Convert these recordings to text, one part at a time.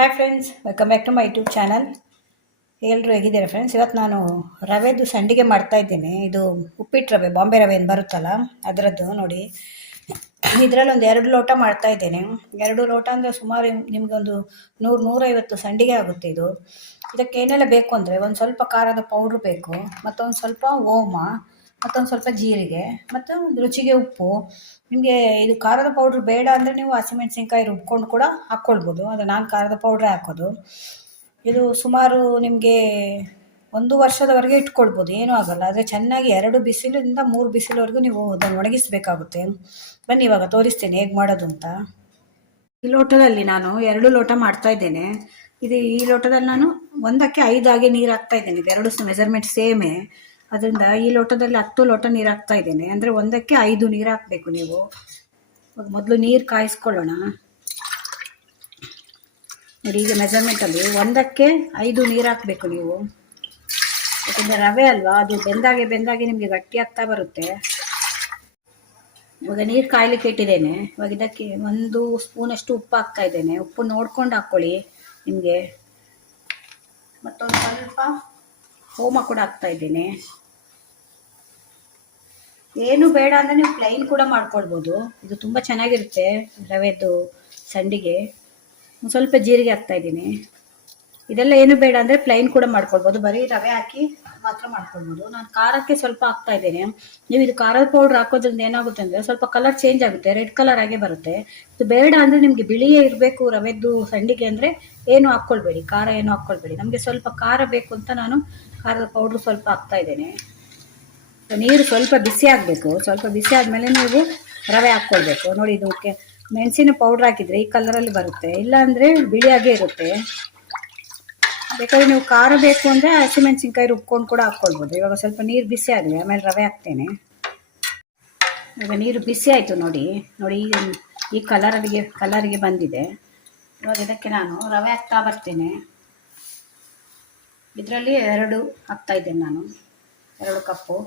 Hi friends, welcome back to my YouTube channel. ಎಲ್ಲರೂ ಹೇಗಿದ್ದೀರಾ friends? ಇವತ್ತು ನಾನು ರವೆದು ಸಂಡಿಗೆ ಮಾಡ್ತಾ ಇದ್ದೀನಿ. ಇದು ಉಪ್ಪಿಟ್ಟು ರವೆ, ಬಾಂಬೆ ರವೆ ಏನು ಬರುತ್ತಲ್ಲ ಅದರದ್ದು ನೋಡಿ. ಇದರಲ್ಲಿ ಒಂದು 2 ಲೋಟ ಮಾಡ್ತಾ ಇದ್ದೇನೆ. 2 ಲೋಟ ಅಂದರೆ ಸುಮಾರು ನಿಮಗೊಂದು 100-150 ಸಂಡಿಗೆ ಆಗುತ್ತೆ ಇದು. ಇದಕ್ಕೆ ಏನೆಲ್ಲ ಬೇಕು ಅಂದರೆ ಒಂದು ಸ್ವಲ್ಪ ಖಾರದ ಪೌಡ್ರ್ ಬೇಕು, ಮತ್ತೊಂದು ಸ್ವಲ್ಪ ಓಮ, ಮತ್ತೊಂದು ಸ್ವಲ್ಪ ಜೀರಿಗೆ, ಮತ್ತು ರುಚಿಗೆ ಉಪ್ಪು. ನಿಮಗೆ ಇದು ಖಾರದ ಪೌಡ್ರ್ ಬೇಡ ಅಂದರೆ ನೀವು ಹಸಿಮೆಣಸಿನ್ಕಾಯಿ ರುಬ್ಕೊಂಡು ಕೂಡ ಹಾಕ್ಕೊಳ್ಬೋದು. ಆದರೆ ನಾನು ಖಾರದ ಪೌಡ್ರೇ ಹಾಕೋದು. ಇದು ಸುಮಾರು ನಿಮಗೆ 1 ವರ್ಷದವರೆಗೆ ಇಟ್ಕೊಳ್ಬೋದು, ಏನೂ ಆಗೋಲ್ಲ. ಆದರೆ ಚೆನ್ನಾಗಿ 2 ಬಿಸಿಲಿಂದ 3 ಬಿಸಿಲವರೆಗೂ ನೀವು ಅದನ್ನು ಒಣಗಿಸಬೇಕಾಗುತ್ತೆ. ಬನ್ನಿ ಇವಾಗ ತೋರಿಸ್ತೇನೆ ಹೇಗೆ ಮಾಡೋದು ಅಂತ. ಈ ಲೋಟದಲ್ಲಿ ನಾನು 2 ಲೋಟ ಮಾಡ್ತಾ ಇದ್ದೇನೆ. ಈ ಲೋಟದಲ್ಲಿ ನಾನು 1ಕ್ಕೆ 5 ಆಗಿ ನೀರು ಹಾಕ್ತಾ ಇದ್ದೇನೆ. ಇದು 2 ಮೆಜರ್ಮೆಂಟ್ ಸೇಮೇ. ಅದರಿಂದ ಈ ಲೋಟದಲ್ಲಿ 10 ಲೋಟ ನೀರು ಹಾಕ್ತಾ ಇದ್ದೇನೆ. ಅಂದರೆ 1ಕ್ಕೆ 5 ನೀರು ಹಾಕಬೇಕು ನೀವು. ಮೊದಲು ನೀರು ಕಾಯಿಸ್ಕೊಳ್ಳೋಣ. ನೋಡಿ, ಈಗ ಮೆಜರ್ಮೆಂಟಲ್ಲಿ 1ಕ್ಕೆ 5 ನೀರು ಹಾಕಬೇಕು ನೀವು. ಯಾಕಂದರೆ ರವೆ ಅಲ್ವಾ, ಅದು ಬೆಂದಾಗೆ ನಿಮಗೆ ಗಟ್ಟಿ ಆಗ್ತಾ ಬರುತ್ತೆ. ಇವಾಗ ನೀರು ಕಾಯ್ಲಿಕ್ಕೆ ಇಟ್ಟಿದ್ದೇನೆ. ಇವಾಗ ಇದಕ್ಕೆ 1 ಸ್ಪೂನಷ್ಟು ಉಪ್ಪು ಹಾಕ್ತಾ ಇದ್ದೇನೆ. ಉಪ್ಪು ನೋಡ್ಕೊಂಡು ಹಾಕ್ಕೊಳ್ಳಿ ನಿಮಗೆ. ಮತ್ತೊಂದು ಸ್ವಲ್ಪ ಹೋಮ ಕೂಡ ಹಾಕ್ತಾ ಇದ್ದೇನೆ. ಏನು ಬೇಡ ಅಂದರೆ ನೀವು ಪ್ಲೈನ್ ಕೂಡ ಮಾಡ್ಕೊಳ್ಬೋದು. ಇದು ತುಂಬ ಚೆನ್ನಾಗಿರುತ್ತೆ ರವೆದು ಸಂಡಿಗೆ. ಒಂದು ಸ್ವಲ್ಪ ಜೀರಿಗೆ ಹಾಕ್ತಾ ಇದ್ದೀನಿ. ಇದೆಲ್ಲ ಏನು ಬೇಡ ಅಂದರೆ ಪ್ಲೈನ್ ಕೂಡ ಮಾಡ್ಕೊಳ್ಬೋದು, ಬರೀ ರವೆ ಹಾಕಿ ಮಾತ್ರ ಮಾಡ್ಕೊಳ್ಬೋದು. ನಾನು ಖಾರಕ್ಕೆ ಸ್ವಲ್ಪ ಹಾಕ್ತಾ ಇದ್ದೇನೆ. ನೀವು ಇದು ಖಾರದ ಪೌಡ್ರ್ ಹಾಕೋದ್ರಿಂದ ಏನಾಗುತ್ತೆ ಅಂದರೆ ಸ್ವಲ್ಪ ಕಲರ್ ಚೇಂಜ್ ಆಗುತ್ತೆ, ರೆಡ್ ಕಲರ್ ಆಗೇ ಬರುತ್ತೆ. ಇದು ಬೇಡ ಅಂದರೆ ನಿಮಗೆ ಬಿಳಿಯೇ ಇರಬೇಕು ರವೆದ್ದು ಸಂಡಿಗೆ ಅಂದರೆ ಏನು ಹಾಕ್ಕೊಳ್ಬೇಡಿ, ಖಾರ ಏನು ಹಾಕ್ಕೊಳ್ಬೇಡಿ. ನಮಗೆ ಸ್ವಲ್ಪ ಖಾರ ಬೇಕು ಅಂತ ನಾನು ಖಾರದ ಪೌಡ್ರ್ ಸ್ವಲ್ಪ ಹಾಕ್ತಾ ಇದ್ದೇನೆ. ನೀರು ಸ್ವಲ್ಪ ಬಿಸಿ ಆಗಬೇಕು. ಸ್ವಲ್ಪ ಬಿಸಿ ಆದಮೇಲೆ ನೀವು ರವೆ ಹಾಕ್ಕೊಳ್ಬೇಕು. ನೋಡಿ, ಇದಕ್ಕೆ ಮೆಣಸಿನ ಪೌಡ್ರ್ ಹಾಕಿದರೆ ಈ ಕಲರಲ್ಲಿ ಬರುತ್ತೆ, ಇಲ್ಲಾಂದರೆ ಬಿಳಿಯಾಗೇ ಇರುತ್ತೆ. ಬೇಕಾದ್ರೆ ನೀವು ಖಾರ ಬೇಕು ಅಂದರೆ ಹಸಿಮೆಣಸಿನ್ಕಾಯಿ ರುಬ್ಕೊಂಡು ಕೂಡ ಹಾಕ್ಕೊಳ್ಬೋದು. ಇವಾಗ ಸ್ವಲ್ಪ ನೀರು ಬಿಸಿ ಆಗಲಿ, ಆಮೇಲೆ ರವೆ ಹಾಕ್ತೇನೆ. ಇವಾಗ ನೀರು ಬಿಸಿ ಆಯಿತು ನೋಡಿ. ಈ ಕಲರಿಗೆ ಬಂದಿದೆ. ಇವಾಗ ಇದಕ್ಕೆ ನಾನು ರವೆ ಹಾಕ್ತಾ ಬರ್ತೇನೆ. ಇದರಲ್ಲಿ 2 ಹಾಕ್ತಾ ಇದ್ದೇನೆ ನಾನು, 2 ಕಪ್ಪು.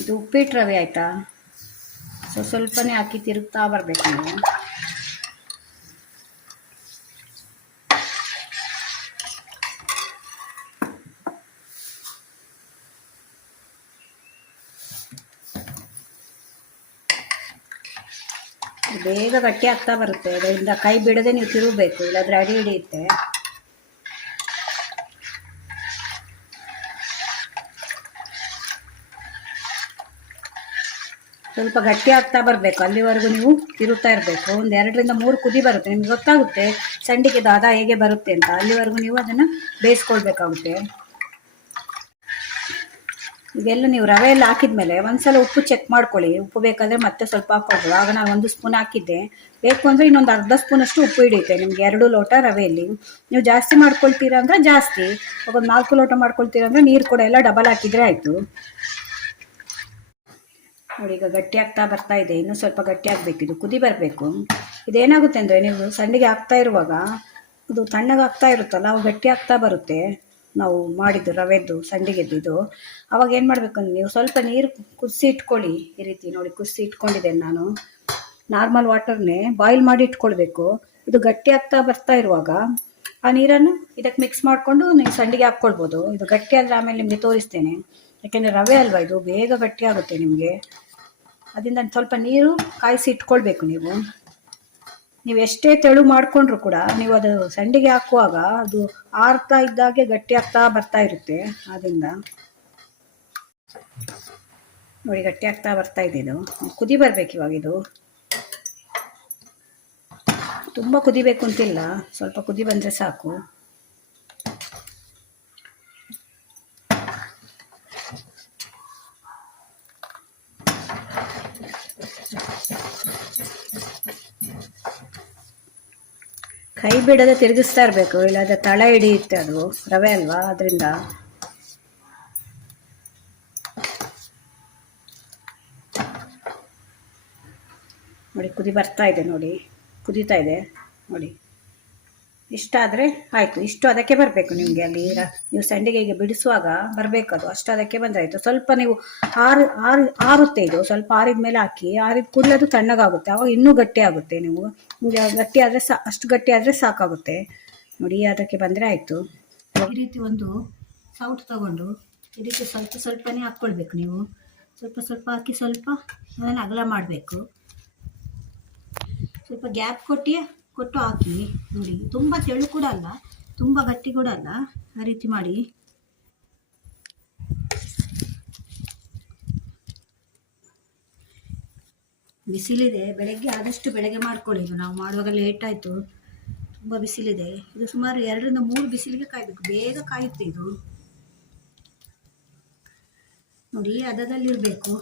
ಇದು ಉಪ್ಪಿಟ್ಟು ರವೆ ಆಯಿತಾ, ಸ್ವಲ್ಪನೇ ಹಾಕಿ ತಿರುಗ್ತಾ ಬರಬೇಕು ನೀವು. ಬೇಗ ಗಟ್ಟಿ ಆಗ್ತಾ ಬರುತ್ತೆ. ಅದರಿಂದ ಕೈ ಬಿಡದೆ ನೀವು ತಿರುಗಬೇಕು, ಇಲ್ಲಾಂದರೆ ಅಡಿ ಹಿಡಿಯುತ್ತೆ. ಸ್ವಲ್ಪ ಗಟ್ಟಿ ಆಗ್ತಾ ಬರಬೇಕು, ಅಲ್ಲಿವರೆಗೂ ನೀವು ತಿರುಗ್ತಾ ಇರಬೇಕು. ಒಂದು 2-3 ಕುದಿ ಬರುತ್ತೆ, ನಿಮ್ಗೆ ಗೊತ್ತಾಗುತ್ತೆ ಸಂಡಿಗೆ ದಾದ ಹೇಗೆ ಬರುತ್ತೆ ಅಂತ. ಅಲ್ಲಿವರೆಗೂ ನೀವು ಅದನ್ನು ಬೇಯಿಸ್ಕೊಳ್ಬೇಕಾಗುತ್ತೆ. ಇದೆಲ್ಲ ನೀವು ರವೆ ಎಲ್ಲ ಹಾಕಿದ್ಮೇಲೆ ಒಂದ್ಸಲ ಉಪ್ಪು ಚೆಕ್ ಮಾಡ್ಕೊಳ್ಳಿ. ಉಪ್ಪು ಬೇಕಾದರೆ ಮತ್ತೆ ಸ್ವಲ್ಪ ಹಾಕ್ಕೊಳ್ಬೋದು. ಆಗ ನಾನು 1 ಸ್ಪೂನ್ ಹಾಕಿದ್ದೆ. ಬೇಕು ಅಂದರೆ ಇನ್ನೊಂದು ಅರ್ಧ ಸ್ಪೂನಷ್ಟು ಉಪ್ಪು ಹಿಡಿಯುತ್ತೆ ನಿಮಗೆ 2 ಲೋಟ ರವೆಯಲ್ಲಿ. ನೀವು ಜಾಸ್ತಿ ಮಾಡ್ಕೊಳ್ತೀರಾ ಅಂದರೆ ಜಾಸ್ತಿ, ಒಂದು 4 ಲೋಟ ಮಾಡ್ಕೊಳ್ತೀರಾ ಅಂದರೆ ನೀರು ಕೂಡ ಎಲ್ಲ ಡಬಲ್ ಹಾಕಿದರೆ ಆಯಿತು. ನೋಡಿ, ಈಗ ಗಟ್ಟಿ ಆಗ್ತಾ ಬರ್ತಾ ಇದೆ. ಇನ್ನೂ ಸ್ವಲ್ಪ ಗಟ್ಟಿ ಆಗಬೇಕು, ಇದು ಕುದಿ ಬರಬೇಕು. ಇದೇನಾಗುತ್ತೆ ಅಂದರೆ ನೀವು ಸಂಡಿಗೆ ಹಾಕ್ತಾ ಇರುವಾಗ ಇದು ತಣ್ಣಗಾಗ್ತಾ ಇರುತ್ತಲ್ಲ, ಅವು ಗಟ್ಟಿ ಆಗ್ತಾ ಬರುತ್ತೆ. ನಾವು ಮಾಡಿದ್ದು ರವೆದ್ದು ಸಂಡಿಗೆದ್ದು ಇದು. ಅವಾಗ ಏನು ಮಾಡಬೇಕು ಅಂದರೆ ನೀವು ಸ್ವಲ್ಪ ನೀರು ಕುದಿಸಿ ಇಟ್ಕೊಳ್ಳಿ. ಈ ರೀತಿ ನೋಡಿ, ಕುದಿಸಿ ಇಟ್ಕೊಂಡಿದ್ದೇನೆ ನಾನು. ನಾರ್ಮಲ್ ವಾಟರ್ನೇ ಬಾಯ್ಲ್ ಮಾಡಿ ಇಟ್ಕೊಳ್ಬೇಕು. ಇದು ಗಟ್ಟಿ ಆಗ್ತಾ ಬರ್ತಾ ಇರುವಾಗ ಆ ನೀರನ್ನು ಇದಕ್ಕೆ ಮಿಕ್ಸ್ ಮಾಡಿಕೊಂಡು ನೀವು ಸಂಡಿಗೆ ಹಾಕ್ಕೊಳ್ಬೋದು. ಇದು ಗಟ್ಟಿ ಆದರೆ ಆಮೇಲೆ ನಿಮಗೆ ತೋರಿಸ್ತೇನೆ. ಯಾಕೆಂದರೆ ರವೆ ಅಲ್ವಾ, ಇದು ಬೇಗ ಗಟ್ಟಿ ಆಗುತ್ತೆ ನಿಮಗೆ. ಅದರಿಂದ ಸ್ವಲ್ಪ ನೀರು ಕಾಯಿಸಿ ಇಟ್ಕೊಳ್ಬೇಕು ನೀವು ಎಷ್ಟೇ ತೆಳು ಮಾಡಿಕೊಂಡ್ರು ಕೂಡ ನೀವು ಅದು ಸಂಡಿಗೆ ಹಾಕುವಾಗ ಅದು ಆರ್ತಾ ಇದ್ದಾಗೆ ಗಟ್ಟಿ ಆಗ್ತಾ ಬರ್ತಾ ಇರುತ್ತೆ. ಆದ್ದರಿಂದ ನೋಡಿ, ಗಟ್ಟಿ ಆಗ್ತಾ ಬರ್ತಾ ಇದೆ. ಇದು ಕುದಿ ಬರಬೇಕು. ಇವಾಗ ಇದು ತುಂಬ ಕುದಿಬೇಕು ಅಂತಿಲ್ಲ, ಸ್ವಲ್ಪ ಕುದಿ ಬಂದರೆ ಸಾಕು. ಕೈ ಬಿಡದೆ ತಿರುಗಿಸ್ತಾ ಇರಬೇಕು, ಇಲ್ಲಾಂದರೆ ತಳ ಹಿಡಿಯುತ್ತೆ. ಅದು ರವೆ ಅಲ್ವಾ, ಅದರಿಂದ. ನೋಡಿ, ಕುದಿ ಬರ್ತಾ ಇದೆ ನೋಡಿ, ಕುದೀತಾ ಇದೆ ನೋಡಿ. ಇಷ್ಟಾದರೆ ಆಯಿತು. ಇಷ್ಟು ಅದಕ್ಕೆ ಬರಬೇಕು ನಿಮಗೆ ಅಲ್ಲಿ ನೀವು ಸಂಡಿಗೆಗೆ ಬಿಡಿಸುವಾಗ ಬರಬೇಕು ಅದು. ಅಷ್ಟು ಅದಕ್ಕೆ ಬಂದರೆ ಆಯಿತು. ಸ್ವಲ್ಪ ನೀವು ಆರುತ್ತೆ ಇದು. ಸ್ವಲ್ಪ ಆರಿದ ಮೇಲೆ ಹಾಕಿ, ಆರಿದ ಕೂಡಲೇ ಅದು ತಣ್ಣಗಾಗುತ್ತೆ. ಆವಾಗ ಇನ್ನೂ ಗಟ್ಟಿ ಆಗುತ್ತೆ. ನೀವು ನಿಮಗೆ ಗಟ್ಟಿ ಆದರೆ ಅಷ್ಟು ಗಟ್ಟಿ ಆದರೆ ಸಾಕಾಗುತ್ತೆ ನೋಡಿ. ಅದಕ್ಕೆ ಬಂದರೆ ಆಯಿತು. ಈ ರೀತಿ ಒಂದು ಸೌಟ್ ತಗೊಂಡು ಈ ರೀತಿ ಸ್ವಲ್ಪ ಸ್ವಲ್ಪನೇ ಹಾಕ್ಕೊಳ್ಬೇಕು. ನೀವು ಸ್ವಲ್ಪ ಸ್ವಲ್ಪ ಹಾಕಿ ಸ್ವಲ್ಪ ಅದನ್ನು ಅಗಲ ಮಾಡಬೇಕು. ಸ್ವಲ್ಪ ಗ್ಯಾಪ್ ಕೊಟ್ಟು ಹಾಕಿ ನೋಡಿ. ತುಂಬ ತೆಳು ಕೂಡ ಅಲ್ಲ, ತುಂಬ ಗಟ್ಟಿ ಕೂಡ ಅಲ್ಲ. ಆ ರೀತಿ ಮಾಡಿ. ಬಿಸಿಲಿದೆ, ಬೆಳಗ್ಗೆ ಆದಷ್ಟು ಬೆಳಗ್ಗೆ ಮಾಡ್ಕೊಳ್ಳಿ. ಇದು ನಾವು ಮಾಡುವಾಗ ಲೇಟ್ ಆಯಿತು, ತುಂಬ ಬಿಸಿಲಿದೆ. ಇದು ಸುಮಾರು 2 ರಿಂದ 3 ಬಿಸಿಲಿಗೆ ಕಾಯಬೇಕು. ಬೇಗ ಕಾಯುತ್ತೆ ಇದು ನೋಡಿ. ಹದದಲ್ಲಿರಬೇಕು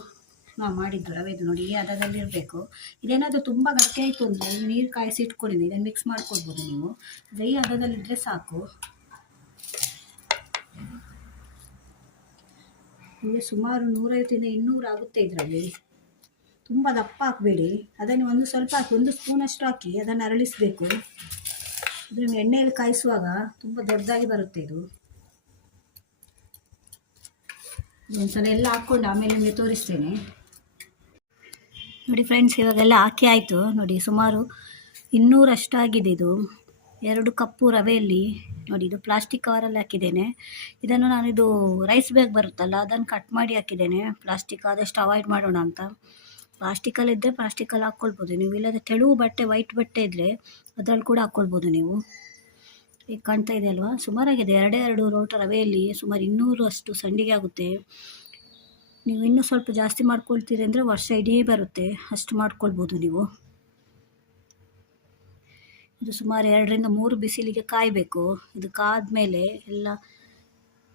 ನಾವು ಮಾಡಿದ್ದು ರವೆದು ನೋಡಿ. ಈ ಹದದಲ್ಲಿರಬೇಕು. ಇದೇನಾದರೂ ತುಂಬ ಗಟ್ಟಿ ಆಯಿತು ಅಂದರೆ ನೀರು ಕಾಯಿಸಿ ಇಟ್ಕೊಂಡಿದ್ದೀನಿ, ಇದನ್ನು ಮಿಕ್ಸ್ ಮಾಡ್ಕೊಳ್ಬೋದು ನೀವು. ಈ ಹದದಲ್ಲಿದ್ದರೆ ಸಾಕು. ನಿಮಗೆ ಸುಮಾರು 150 ರಿಂದ 200 ಆಗುತ್ತೆ ಇದರಲ್ಲಿ. ತುಂಬ ದಪ್ಪ ಹಾಕಬೇಡಿ. ಅದನ್ನು ಒಂದು ಸ್ವಲ್ಪ ಹಾಕಿ, 1 ಸ್ಪೂನಷ್ಟು ಹಾಕಿ ಅದನ್ನು ಅರಳಿಸಬೇಕು. ಇದು ಎಣ್ಣೆಯಲ್ಲಿ ಕಾಯಿಸುವಾಗ ತುಂಬ ದೊಡ್ಡದಾಗಿ ಬರುತ್ತೆ ಇದು. ಒಂದ್ಸಲ ಎಲ್ಲ ಹಾಕ್ಕೊಂಡು ಆಮೇಲೆ ನಿಮಗೆ ತೋರಿಸ್ತೇನೆ ನೋಡಿ. ಫ್ರೆಂಡ್ಸ್, ಇವಾಗೆಲ್ಲ ಹಾಕಿ ಆಯಿತು ನೋಡಿ. ಸುಮಾರು 200 ಅಷ್ಟಾಗಿದೆ ಇದು. 2 ಕಪ್ಪು ರವೆಯಲ್ಲಿ ನೋಡಿ. ಇದು ಪ್ಲಾಸ್ಟಿಕ್ ಕವರಲ್ಲಿ ಹಾಕಿದ್ದೇನೆ. ಇದನ್ನು ನಾನು ಇದು ರೈಸ್ ಬ್ಯಾಗ್ ಬರುತ್ತಲ್ಲ ಅದನ್ನು ಕಟ್ ಮಾಡಿ ಹಾಕಿದ್ದೇನೆ. ಪ್ಲಾಸ್ಟಿಕ್ ಆದಷ್ಟು ಅವಾಯ್ಡ್ ಮಾಡೋಣ ಅಂತ. ಪ್ಲಾಸ್ಟಿಕಲ್ಲಿದ್ದರೆ ಪ್ಲಾಸ್ಟಿಕಲ್ಲಿ ಹಾಕ್ಕೊಳ್ಬೋದು ನೀವು. ಇಲ್ಲದೆ ತೆಳುವು ಬಟ್ಟೆ, ವೈಟ್ ಬಟ್ಟೆ ಇದ್ದರೆ ಅದರಲ್ಲಿ ಕೂಡ ಹಾಕ್ಕೊಳ್ಬೋದು ನೀವು. ಈಗ ಕಾಣ್ತಾ ಇದೆ ಅಲ್ವಾ, ಸುಮಾರಾಗಿದೆ. 2 ಲೋಟ ರವೆಯಲ್ಲಿ ಸುಮಾರು 200 ಅಷ್ಟು ಸಂಡಿಗೆ ಆಗುತ್ತೆ. ನೀವು ಇನ್ನೂ ಸ್ವಲ್ಪ ಜಾಸ್ತಿ ಮಾಡ್ಕೊಳ್ತೀರಿ ಅಂದರೆ ವರ್ಷ ಇಡೀ ಬರುತ್ತೆ, ಅಷ್ಟು ಮಾಡ್ಕೊಳ್ಬೋದು ನೀವು. ಇದು ಸುಮಾರು 2 ರಿಂದ 3 ಬಿಸಿಲಿಗೆ ಕಾಯಬೇಕು. ಇದು ಕಾದ್ಮೇಲೆ ಎಲ್ಲ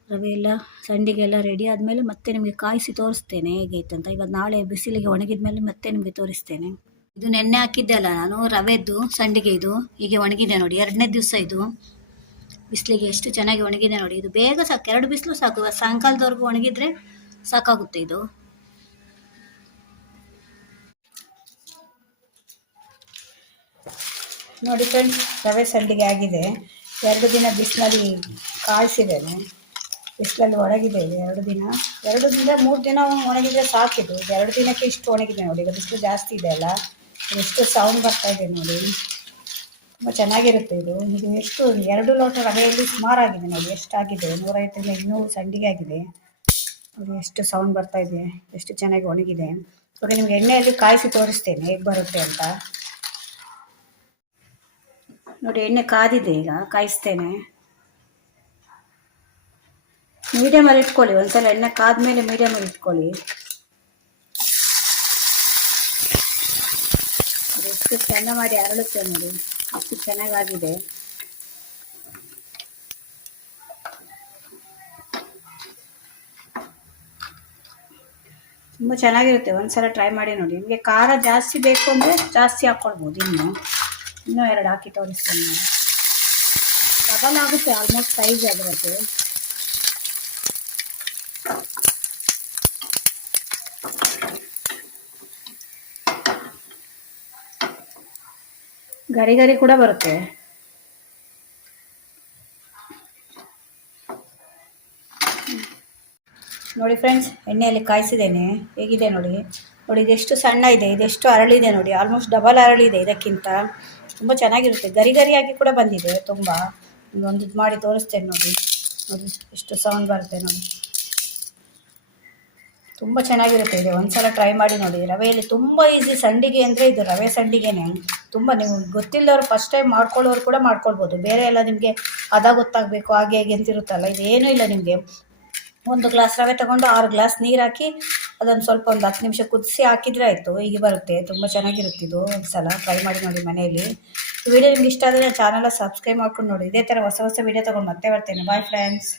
ರವೆ ಎಲ್ಲ ಸಂಡಿಗೆ ಎಲ್ಲ ರೆಡಿ ಆದಮೇಲೆ ಮತ್ತೆ ನಿಮಗೆ ಕಾಯಿಸಿ ತೋರಿಸ್ತೇನೆ ಹೇಗೈತೆ ಅಂತ. ಇವತ್ತು ನಾಳೆ ಬಿಸಿಲಿಗೆ ಒಣಗಿದ ಮೇಲೆ ಮತ್ತೆ ನಿಮಗೆ ತೋರಿಸ್ತೇನೆ. ಇದು ನೆನ್ನೆ ಹಾಕಿದ್ದೆ ಅಲ್ಲ ನಾನು, ರವೆದ್ದು ಸಂಡಿಗೆ. ಇದು ಹೀಗೆ ಒಣಗಿದೆ ನೋಡಿ. 2ನೇ ದಿವಸ ಇದು. ಬಿಸಿಲಿಗೆ ಎಷ್ಟು ಚೆನ್ನಾಗಿ ಒಣಗಿದೆ ನೋಡಿ. ಇದು ಬೇಗ ಸಾಕು, 2 ಬಿಸಿಲು ಸಾಕು. ಸಾಯಂಕಾಲದವರೆಗೂ ಒಣಗಿದ್ರೆ ಸಾಕಾಗುತ್ತೆ ಇದು. ನೋಡಿ ಫ್ರೆಂಡ್ಸ್, ರವೆ ಸಂಡಿಗೆ ಆಗಿದೆ. 2 ದಿನ ಬಿಸಿಲಲ್ಲಿ ಕಾಯಿಸಿದ್ದೇನೆ. ಬಿಸಿಲಲ್ಲಿ ಒಣಗಿದೆ 2 ದಿನ. 2 ರಿಂದ 3 ದಿನ ಒಣಗಿದ್ರೆ ಸಾಕಿದು. 2 ದಿನಕ್ಕೆ ಇಷ್ಟು ಒಣಗಿದೆ ನೋಡಿ. ಈಗ ಬಿಸಿಲು ಜಾಸ್ತಿ ಇದೆ ಅಲ್ಲ, ಎಷ್ಟು ಸೌಂಡ್ ಬರ್ತಾ ಇದೆ ನೋಡಿ. ತುಂಬ ಚೆನ್ನಾಗಿರುತ್ತೆ ಇದು. ಇದು ಎಷ್ಟು 2 ಲೋಟ ರವೆಯಲ್ಲಿ ಸುಮಾರಾಗಿದೆ ನೋಡಿ. ಎಷ್ಟಾಗಿದೆ, 150 ರಿಂದ 200 ಸಂಡಿಗೆ ಆಗಿದೆ ನೋಡಿ. ಎಷ್ಟು ಸೌಂಡ್ ಬರ್ತಾ ಇದೆ, ಎಷ್ಟು ಚೆನ್ನಾಗಿ ಒಣಗಿದೆ ನೋಡಿ. ನಿಮ್ಗೆ ಎಣ್ಣೆಯಲ್ಲಿ ಕಾಯಿಸಿ ತೋರಿಸ್ತೇನೆ ಹೇಗೆ ಬರುತ್ತೆ ಅಂತ ನೋಡಿ. ಎಣ್ಣೆ ಕಾದಿದೆ, ಈಗ ಕಾಯಿಸ್ತೇನೆ. ಮೀಡಿಯಮಲ್ಲಿ ಇಟ್ಕೊಳ್ಳಿ. ಒಂದ್ಸಲ ಎಣ್ಣೆ ಕಾದ್ಮೇಲೆ ಮೀಡಿಯಮಲ್ಲಿ ಇಟ್ಕೊಳ್ಳಿ. ಎಷ್ಟು ಚೆಂದ ಮಾಡಿ ಅರಳುತ್ತೆ ನೋಡಿ, ಎಷ್ಟು ಚೆನ್ನಾಗಾಗಿದೆ. ತುಂಬ ಚೆನ್ನಾಗಿರುತ್ತೆ. ಒಂದ್ಸಲ ಟ್ರೈ ಮಾಡಿ ನೋಡಿ. ನಿಮಗೆ ಖಾರ ಜಾಸ್ತಿ ಬೇಕು ಅಂದರೆ ಜಾಸ್ತಿ ಹಾಕ್ಕೊಳ್ಬೋದು. ಇನ್ನೂ 2 ಹಾಕಿ ತೋರಿಸ್ತೇನೆ ನಾನು. ಡಬಲ್ ಆಗುತ್ತೆ ಆಲ್ಮೋಸ್ಟ್ ಸೈಜ್ ಅದರದ್ದು. ಗರಿ ಗರಿ ಕೂಡ ಬರುತ್ತೆ ನೋಡಿ. ಫ್ರೆಂಡ್ಸ್, ಎಣ್ಣೆಯಲ್ಲಿ ಕಾಯಿಸಿದ್ದೇನೆ. ಹೇಗಿದೆ ನೋಡಿ. ನೋಡಿ ಇದೆಷ್ಟು ಸಣ್ಣ ಇದೆ, ಇದೆಷ್ಟು ಅರಳಿದೆ ನೋಡಿ. ಆಲ್ಮೋಸ್ಟ್ ಡಬಲ್ ಅರಳಿದೆ ಇದಕ್ಕಿಂತ. ತುಂಬ ಚೆನ್ನಾಗಿರುತ್ತೆ. ಗರಿ ಗರಿಯಾಗಿ ಕೂಡ ಬಂದಿದೆ ತುಂಬ. ಒಂದು ಮಾಡಿ ತೋರಿಸ್ತೇನೆ ನೋಡಿ. ನೋಡಿ ಎಷ್ಟು ಸೌಂಡ್ ಬರುತ್ತೆ ನೋಡಿ. ತುಂಬ ಚೆನ್ನಾಗಿರುತ್ತೆ ಇದು. ಒಂದ್ಸಲ ಟ್ರೈ ಮಾಡಿ ನೋಡಿ. ರವೆಯಲ್ಲಿ ತುಂಬ ಈಸಿ ಸಂಡಿಗೆ ಅಂದರೆ ಇದು ರವೆ ಸಂಡಿಗೆನೇ. ತುಂಬ ನೀವು ಗೊತ್ತಿಲ್ಲದವ್ರು ಫಸ್ಟ್ ಟೈಮ್ ಮಾಡ್ಕೊಳ್ಳೋರು ಕೂಡ ಮಾಡ್ಕೊಳ್ಬೋದು. ಬೇರೆ ಎಲ್ಲ ನಿಮಗೆ ಗೊತ್ತಾಗಬೇಕು ಹಾಗೆ ಹೇಗೆ ಅಂತಿರುತ್ತಲ್ಲ, ಇದೇನೂ ಇಲ್ಲ. ನಿಮಗೆ 1 ಗ್ಲಾಸ್ ರವೆ ತಗೊಂಡು 6 ಗ್ಲಾಸ್ ನೀರು ಹಾಕಿ ಅದನ್ನು ಸ್ವಲ್ಪ ಒಂದು 10 ನಿಮಿಷ ಕುದಿಸಿ ಹಾಕಿದರೆ ಆಯಿತು. ಹೀಗೆ ಬರುತ್ತೆ. ತುಂಬ ಚೆನ್ನಾಗಿರುತ್ತೆ ಇದು. ಒಂದ್ಸಲ ಟ್ರೈ ಮಾಡಿ ನೋಡಿ ಮನೆಯಲ್ಲಿ. ವಿಡಿಯೋ ನಿಮ್ಗೆ ಇಷ್ಟ ಆದರೆ ಚಾನಲ್ ಸಬ್ಸ್ಕ್ರೈಬ್ ಮಾಡ್ಕೊಂಡು ನೋಡಿ. ಇದೇ ಥರ ಹೊಸ ಹೊಸ ವಿಡಿಯೋ ತೊಗೊಂಡು ಮತ್ತೆ ಬರ್ತೇನೆ. Bye friends.